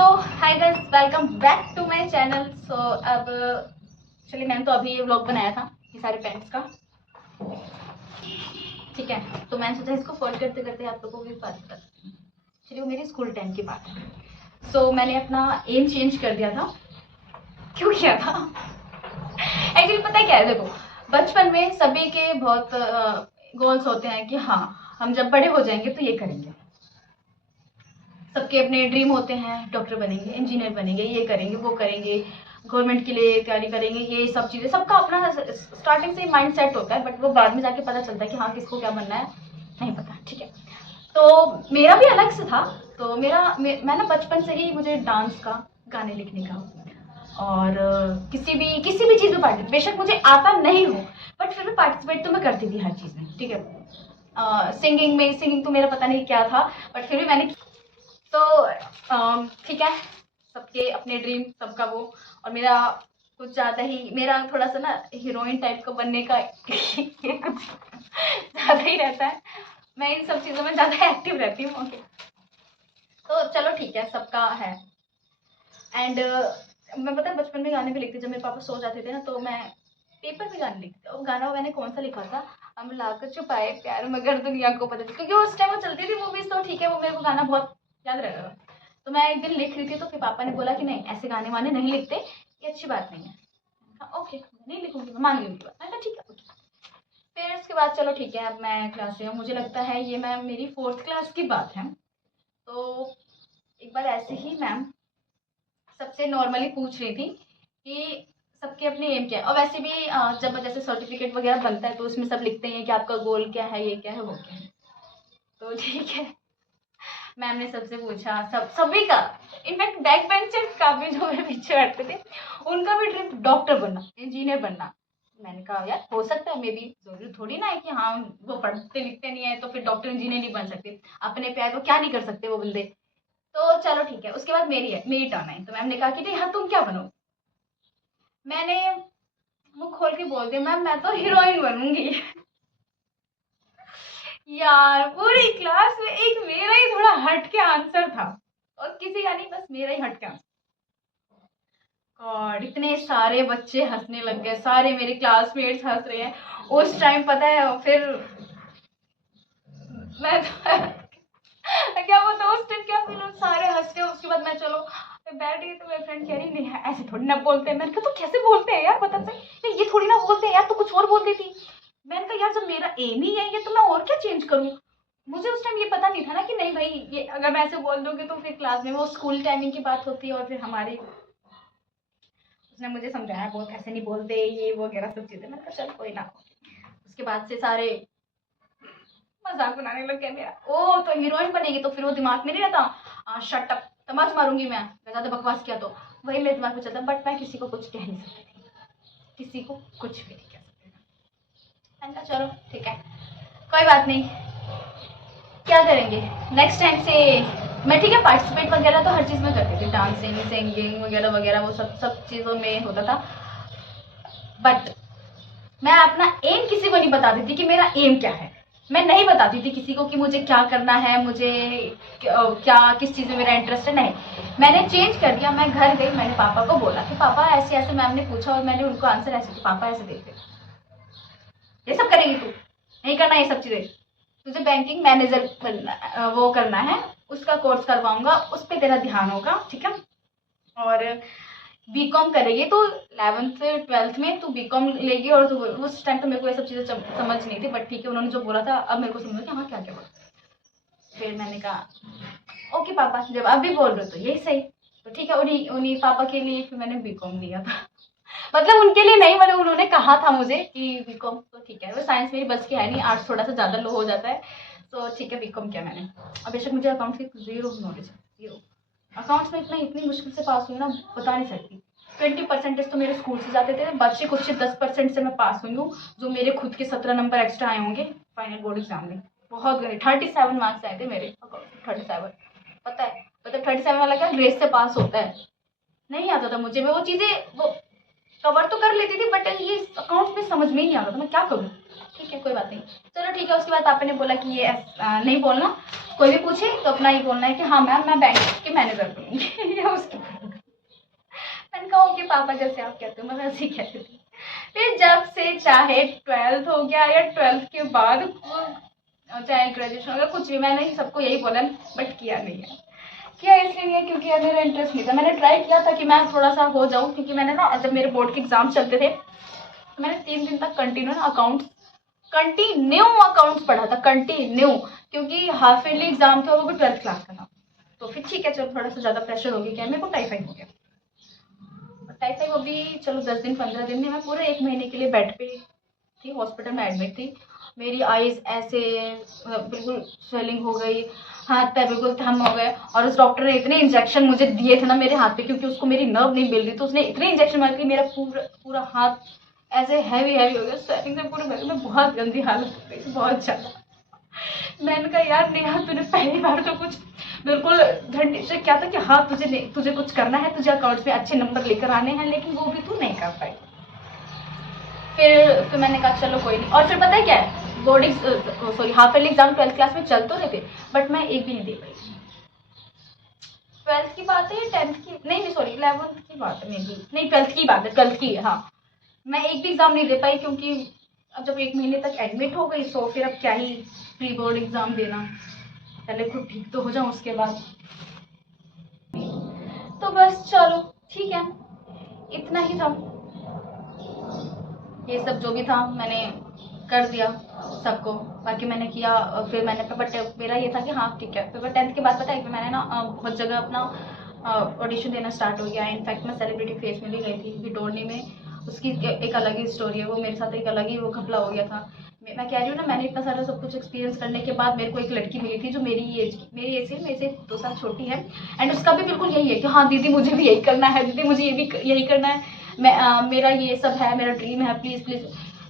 So hi guys, welcome back to my channel. So अब चलिए, मैंने तो अभी ये व्लॉग बनाया था ये सारे पेंट्स का, ठीक है। तो मैंने सोचा इसको फॉलो करते करते आप लोगों को भी बात कर। चलिए, वो मेरी स्कूल टाइम की बात है। सो मैंने अपना एम चेंज कर दिया था। क्यों किया था? एक्चुअली पता है क्या है, देखो बचपन में सभी के बहुत गोल्स होते हैं कि हाँ हम जब बड़े हो जाएंगे तो ये करेंगे। सबके अपने ड्रीम होते हैं, डॉक्टर बनेंगे, इंजीनियर बनेंगे, ये करेंगे, वो करेंगे, गवर्नमेंट के लिए तैयारी करेंगे, ये सब चीज़ें सबका अपना स्टार्टिंग से माइंड सेट होता है। बट वो बाद में जाके पता चलता है कि हाँ किसको क्या बनना है नहीं पता, ठीक है। तो मेरा भी अलग से था। तो मैं ना बचपन से ही मुझे डांस का, गाने लिखने का और किसी भी चीज़ में पार्टिसिपेट, बेशक मुझे आता नहीं हो बट फिर भी पार्टिसिपेट तो मैं करती थी हर चीज़ में, ठीक है। सिंगिंग तो मेरा पता नहीं क्या था बट फिर भी मैंने तो ठीक है। सबके अपने ड्रीम, सबका वो। और मेरा कुछ ज़्यादा ही, मेरा थोड़ा सा ना हीरोइन टाइप का बनने का ये कुछ ज़्यादा ही रहता है। मैं इन सब चीज़ों में ज़्यादा एक्टिव रहती हूँ। ओके, तो चलो ठीक है, सबका है। एंड मैं पता है बचपन में गाने भी लिखती, जब मेरे पापा सो जाते थे ना तो मैं पेपर पे गाने लिखती। और गाना मैंने कौन सा लिखा था, हम लाकर छुपाए प्यार मगर दुनिया को पता चले, क्योंकि उस टाइम वो चलती थी मूवीज, तो ठीक है वो मेरे को गाना बहुत याद रहेगा। तो मैं एक दिन लिख रही थी तो फिर पापा ने बोला कि नहीं ऐसे गाने वाने नहीं लिखते, ये अच्छी बात नहीं है। ओके, नहीं लिखूंगी, मैं मान गई उनकी बात। मैंने कहा ठीक है ओके। फिर उसके बाद चलो ठीक है, अब मैं क्लास से हूँ, मुझे लगता है ये मैम मेरी 4th क्लास की बात है। तो एक बार ऐसे ही मैम सबसे नॉर्मली पूछ रही थी कि सबके अपने एम क्या है। और वैसे भी जब जैसे सर्टिफिकेट वगैरह बनता है तो उसमें सब लिखते हैं कि आपका गोल क्या है, ये क्या है, वो क्या है। तो ठीक है, मैम ने सबसे पूछा, सभी का, इनफैक्ट बैक बेंचर्स का भी, जो मेरे पीछे बैठते थे, उनका भी ड्रीम डॉक्टर बनना, इंजीनियर बनना। मैंने कहा यार हो सकता है, मे बी, जरूरी थोड़ी ना है कि हाँ वो पढ़ते लिखते नहीं है तो फिर डॉक्टर इंजीनियर नहीं बन सकते। अपने पे आए तो क्या नहीं कर सकते वो बंदे। तो चलो ठीक है, उसके बाद मेरी टर्न आई। तो मैम ने कहा कि नहीं हाँ तुम क्या बनो। मैंने मुंह खोल के बोल दिया, मैम मैं तो हीरोइन बनूंगी। यार पूरी क्लास में एक मेरा ही थोड़ा हट के आंसर था, और किसी का नहीं, बस मेरा ही हट के आंसर। गॉड, इतने सारे बच्चे हंसने लग गए, सारे मेरे क्लासमेट्स हंस रहे हैं उस टाइम, पता है। फिर मैं तो क्या वो दोस्त क्या फिर सारे हंस रहे। उसके बाद मैं चलो बैठ गई तो मेरी फ्रेंड कह रही नहीं ऐसे थोड़ी ना बोलते हैं। मैंने कहा तो कैसे बोलते हैं यार, बता सही, ये थोड़ी ना बोलते हैं यार, तो कुछ और बोल देती। मैंने कहा यार जब मेरा एम ही है ये तो मैं और क्या चेंज करूँ। मुझे उस टाइम ये पता नहीं था ना कि नहीं भाई, ये अगर मैं ऐसे बोल दूंगी तो फिर क्लास में, वो स्कूल टाइमिंग की बात होती है और फिर हमारी, उसने मुझे समझाया बहुत, ऐसे नहीं बोलते ये वो वगैरह सब चीजें। मैंने कहा चल कोई ना। उसके बाद से सारे मजाक बनाने लग गए मेरा, ओ तो हीरोइन बनेगी, तो फिर वो दिमाग में नहीं रहता शट अप, तमाच मारूंगी मैं ज्यादा बकवास किया तो, वही मेरे दिमाग में चलता। बट मैं किसी को कुछ कह नहीं सकती थी, किसी को कुछ भी नहीं कह सकती। मैंने कहा चलो ठीक है, कोई बात नहीं, क्या करेंगे नेक्स्ट टाइम से। मैं ठीक है पार्टिसिपेट वगैरह तो हर चीज़ में करती थी, डांसिंग सिंगिंग वगैरह वगैरह, वो सब चीज़ों में होता था। बट मैं अपना एम किसी को नहीं बताती थी कि मेरा एम क्या है। मैं नहीं बताती थी किसी को कि मुझे क्या करना है, मुझे क्या किस चीज़ में मेरा इंटरेस्ट है, नहीं। मैंने चेंज कर दिया। मैं घर गई, मैंने पापा को बोला कि पापा ऐसे ऐसे मैम ने पूछा और मैंने उनको आंसर ऐसे दिया। पापा ऐसे देखते, ये सब करेंगी तू, नहीं करना ये सब चीज़ें, तुझे बैंकिंग मैनेजर बनना, वो करना है, उसका कोर्स करवाऊंगा, उस पर तेरा ध्यान होगा, ठीक है। और बीकॉम करेगी तो 11th 12th में तू बीकॉम लेगी। और उस टाइम तो मेरे को ये सब चीज़ें समझ नहीं थी, बट ठीक है उन्होंने जो बोला था अब मेरे को समझ कि हाँ क्या क्या बोला। फिर मैंने कहा ओके पापा, जब आप भी बोल रहे हो तो यही सही, तो ठीक है। उन्हीं उन्हीं पापा के लिए फिर मैंने बीकॉम लिया था। मतलब उनके लिए नहीं, मतलब उन्होंने कहा था मुझे कि बीकॉम तो ठीक है, वो साइंस मेरी बस की है नहीं, आर्ट्स थोड़ा सा ज़्यादा लो हो जाता है, तो ठीक है बीकॉम किया मैंने। अब बेशक मुझे अकाउंट्स की जीरो नॉलेज है, जीरो। अकाउंट्स में इतनी मुश्किल से पास हुई ना, बता नहीं सकती। 20% तो मेरे स्कूल से जाते थे, बच्चे कुछ 10% से मैं पास हुई हूँ, जो मेरे खुद के 17 नंबर एक्स्ट्रा आए होंगे फाइनल बोर्ड एग्जाम में। बहुत गए, 37 मार्क्स आए थे मेरे, 37। पता है मतलब 37 वाला क्या ग्रेस से पास होता है, नहीं आता था मुझे। मैं वो चीज़ें वो कवर तो कर लेती थी बट ये अकाउंट में समझ में ही नहीं आता था, मैं क्या करूँ। ठीक है कोई बात नहीं, चलो ठीक है। उसके बाद पापा ने बोला कि ये नहीं बोलना, कोई भी पूछे तो अपना ये बोलना है कि हाँ मैम मैं बैंक की मैनेजर बनूंगी या उसकी। मैंने कहा ओके पापा जैसे आप कहते हो मैं वैसे ही कहती थी। फिर जब से चाहे 12th हो गया या 12th के बाद चाहे ग्रेजुएशन हो गया कुछ भी, मैंने सबको यही बोला बट किया नहीं है। किया इसलिए नहीं है क्योंकि यार मेरा इंटरेस्ट नहीं था। मैंने ट्राई किया था कि मैं थोड़ा सा हो जाऊँ, क्योंकि मैंने ना जब मेरे बोर्ड के एग्जाम चलते थे तो मैंने 3 दिन तक कंटिन्यू अकाउंट्स पढ़ा था, कंटिन्यू, क्योंकि हाफ ईयरली एग्जाम था वो भी 12th क्लास का था। तो फिर ठीक है चलो थोड़ा सा ज़्यादा प्रेशर हो गया, क्या मेरे को टाइफाइड हो गया। टाइफाइड वो भी चलो 10 दिन 15 दिन में, मैं पूरे 1 महीने के लिए बेड पे थी, हॉस्पिटल में एडमिट थी। मेरी आईज ऐसे बिल्कुल स्वेलिंग हो गई, हाथ पैर बिल्कुल थम हो गए, और उस डॉक्टर ने इतने इंजेक्शन मुझे दिए थे ना मेरे हाथ पे, क्योंकि उसको मेरी नर्व नहीं मिल रही, तो उसने इतने इंजेक्शन मार के मेरा पूरा हाथ ऐसे हैवी हो गया, स्वेलिंग से पूरे में बहुत गंदी हालत हो गई, बहुत ज़्यादा। मैंने कहा यार नेहा तूने पहली बार तो कुछ बिल्कुल घंटे से क्या था कि हाँ तुझे कुछ करना है, तुझे अकाउंट्स में अच्छे नंबर लेकर आने हैं, लेकिन वो भी तू नहीं कर पाई। फिर मैंने कहा चलो कोई नहीं। और फिर पता है क्या है, boarding sorry half yearly exam 12th class में चल तो रहे थे, बट मैं एक भी नहीं दे पाई। 12th की बात है या 10th की, नहीं सॉरी 11th की बात है, मे बी नहीं 12th की बात है, 12th की है हाँ। मैं एक भी एग्जाम नहीं दे पाई, क्योंकि अब जब 1 महीने तक एडमिट हो गई सो फिर अब क्या ही प्री बोर्ड एग्जाम देना, पहले खुद ठीक तो हो जाऊँ उसके बाद। तो बस चलो ठीक है, इतना ही था। ये सब जो भी था मैंने कर दिया सबको, बाकी मैंने किया। फिर मैंने बट मेरा ये था कि हाँ ठीक है। फिर 10th के बाद पता है कि मैंने ना बहुत जगह अपना ऑडिशन देना स्टार्ट हो गया। इनफैक्ट मैं सेलिब्रिटी फेस में भी गई थी बिटोरनी में, उसकी एक अलग ही स्टोरी है, वो मेरे साथ एक अलग ही वो घपला हो गया था। मैं कह रही हूँ ना, मैंने इतना सारा सब कुछ एक्सपीरियंस करने के बाद मेरे को एक लड़की मिली थी जो मेरी एज से मेरे से 2 साल छोटी है, एंड उसका भी बिल्कुल यही है कि हाँ दीदी मुझे भी यही करना है, दीदी मुझे ये भी यही करना है, मैं मेरा ये सब है, मेरा ड्रीम है, प्लीज़ प्लीज़।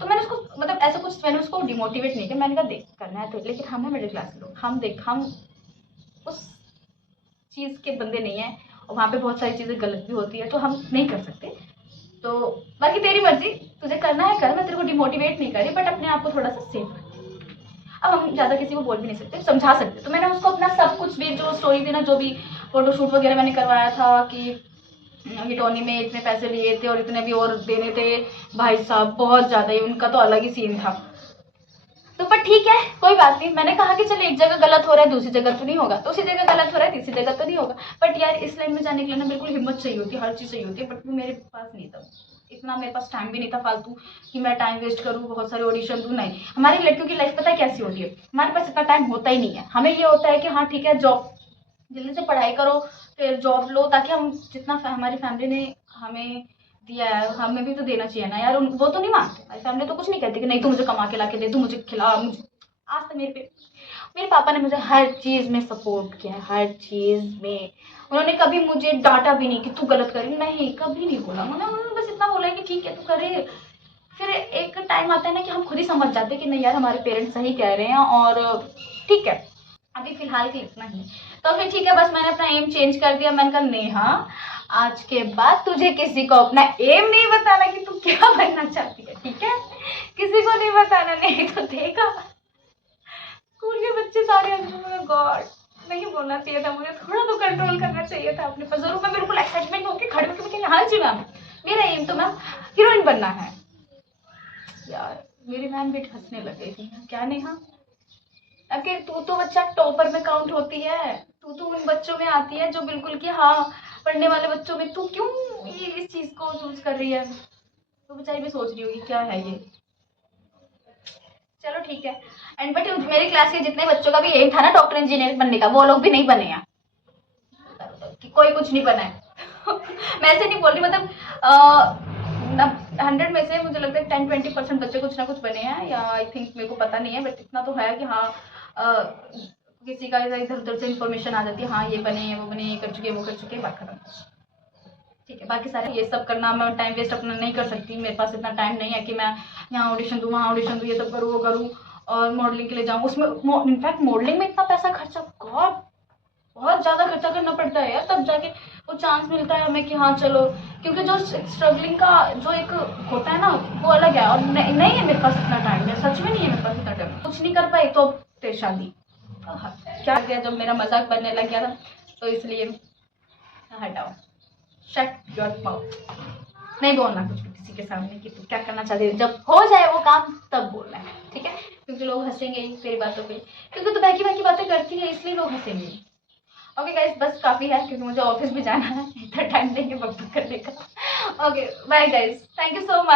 तो मैंने उसको मतलब ऐसा कुछ मैंने उसको डिमोटिवेट नहीं किया, मैंने कहा देख करना है तो, लेकिन हम है मिडिल क्लास के लोग, हम उस चीज़ के बंदे नहीं हैं, और वहाँ पे बहुत सारी चीज़ें गलत भी होती है तो हम नहीं कर सकते। तो बाकी तेरी मर्जी, तुझे करना है कर, मैं तेरे को डिमोटिवेट नहीं कर रही, बट अपने आप को थोड़ा सा सेफ रख। अब हम ज़्यादा किसी को बोल भी नहीं सकते, समझा सकते। तो मैंने उसको अपना सब कुछ भी जो स्टोरी थी ना, जो भी फोटोशूट वगैरह मैंने करवाया था कि हिटोनी में इतने पैसे लिए थे और इतने भी और देने थे, भाई साहब बहुत ज़्यादा ही, उनका तो अलग ही सीन था। तो पर ठीक है कोई बात नहीं, मैंने कहा कि चल एक जगह गलत हो रहा है दूसरी जगह तो नहीं होगा, दूसरी जगह गलत हो रहा है तीसरी जगह तो नहीं होगा। बट यार इस लाइन में जाने के लिए ना बिल्कुल हिम्मत चाहिए होती है, हर चीज़ चाहिए होती है, बट वो मेरे पास नहीं था। इतना मेरे पास टाइम भी नहीं था फालतू कि मैं टाइम वेस्ट करूँ, बहुत सारे ऑडिशन दूँ, नहीं। हमारी लड़कियों की लाइफ पता है कैसी होती है, हमारे पास इतना टाइम होता ही नहीं है। हमें ये होता है कि हाँ ठीक है जॉब, जल्दी से पढ़ाई करो फिर जॉब लो, ताकि हम जितना हमारी फैमिली ने हमें दिया है हमें भी तो देना चाहिए ना यार। वो तो नहीं मांगते, हमारी फैमिली तो कुछ नहीं कहती कि नहीं तू मुझे कमा के ला के दे, तू मुझे खिला, मुझे आज तक मेरे पापा ने मुझे हर चीज़ में सपोर्ट किया है, हर चीज़ में। उन्होंने कभी मुझे डांटा भी नहीं कि तू गलत कर रही, नहीं कभी नहीं बोला उन्होंने बस इतना बोला कि ठीक है तू करे। फिर एक टाइम आता है ना कि हम खुद ही समझ जाते हैं कि नहीं यार हमारे पेरेंट्स सही कह रहे हैं, और ठीक है अभी फिलहाल के इतना ही। तो फिर ठीक है बस मैंने अपना एम चेंज कर दिया। मैंने कहा नेहा आज के बाद तुझे किसी को अपना एम नहीं बताना कि तू क्या बनना चाहती है, ठीक है, किसी को नहीं बताना, नहीं तो देखा स्कूल के बच्चे सारे गॉड, नहीं बोलना चाहिए था मुझे, थोड़ा तो कंट्रोल करना चाहिए था अपने पर। जरूर मैं बिल्कुल एक्साइटमेंट होकर खड़े होकर बोली हाँ जी मैम मेरा एम तो मैम हीरोइन बनना है। यार मेरी मैम भी हंसने लग गई थी, क्या नेहा अगर तू तो बच्चा टॉपर में काउंट होती है, तू तो उन बच्चों में आती है जो बिल्कुल कि हाँ पढ़ने वाले बच्चों में, तू क्यों ये इस चीज को चूज कर रही है। तो बेचारी भी सोच रही होगी क्या है ये। चलो ठीक है। एंड बट मेरी क्लास के जितने बच्चों का भी एम था ना डॉक्टर इंजीनियर बनने का, वो लोग भी नहीं बने हैं, कोई कुछ नहीं बना है। मैं ऐसे नहीं बोल रही, मतलब 100 में से मुझे लगता है 10-20% बच्चे कुछ ना कुछ बने हैं, या आई थिंक मेरे को पता नहीं है, बट इतना तो है कि हाँ किसी का इधर उधर से इन्फॉर्मेशन आ जाती है हाँ ये बने वो बने, ये कर चुके वो कर चुके, बात खत्म। ठीक है बाकी सारे ये सब करना, मैं टाइम वेस्ट अपना नहीं कर सकती, मेरे पास इतना टाइम नहीं है कि मैं यहाँ ऑडिशन दूँ वहाँ ऑडिशन दूँ, ये सब करूँ वो करूँ, और मॉडलिंग के लिए जाऊँ। उसमें इनफैक्ट मॉडलिंग में इतना पैसा खर्चा, गॉड बहुत ज़्यादा खर्चा करना पड़ता है यार, तब जाके वो चांस मिलता है हमें कि हाँ चलो, क्योंकि जो स्ट्रगलिंग का जो एक होता है ना वो अलग है। और नहीं है मेरे पास इतना टाइम है, सच में नहीं है मेरे पास इतना टाइम, कुछ नहीं कर पाई तो फिर शादी। क्या गया जब मेरा मजाक बनने लग गया था, तो इसलिए हटाओ, शट योर माउथ। नहीं बोलना कुछ भी किसी के सामने कि तू क्या करना चाहती है, जब हो जाए वो काम तब बोलना है, ठीक है? क्योंकि लोग हंसेंगे तेरी बातों पे, क्योंकि तू बहकी बहकी बातें करती है इसलिए लोग हंसेंगे। ओके गाइस, बस काफ़ी है क्योंकि मुझे ऑफिस भी जाना है, इतना टाइम नहीं है बकबक करने का। Okay bye guys, thank you so much.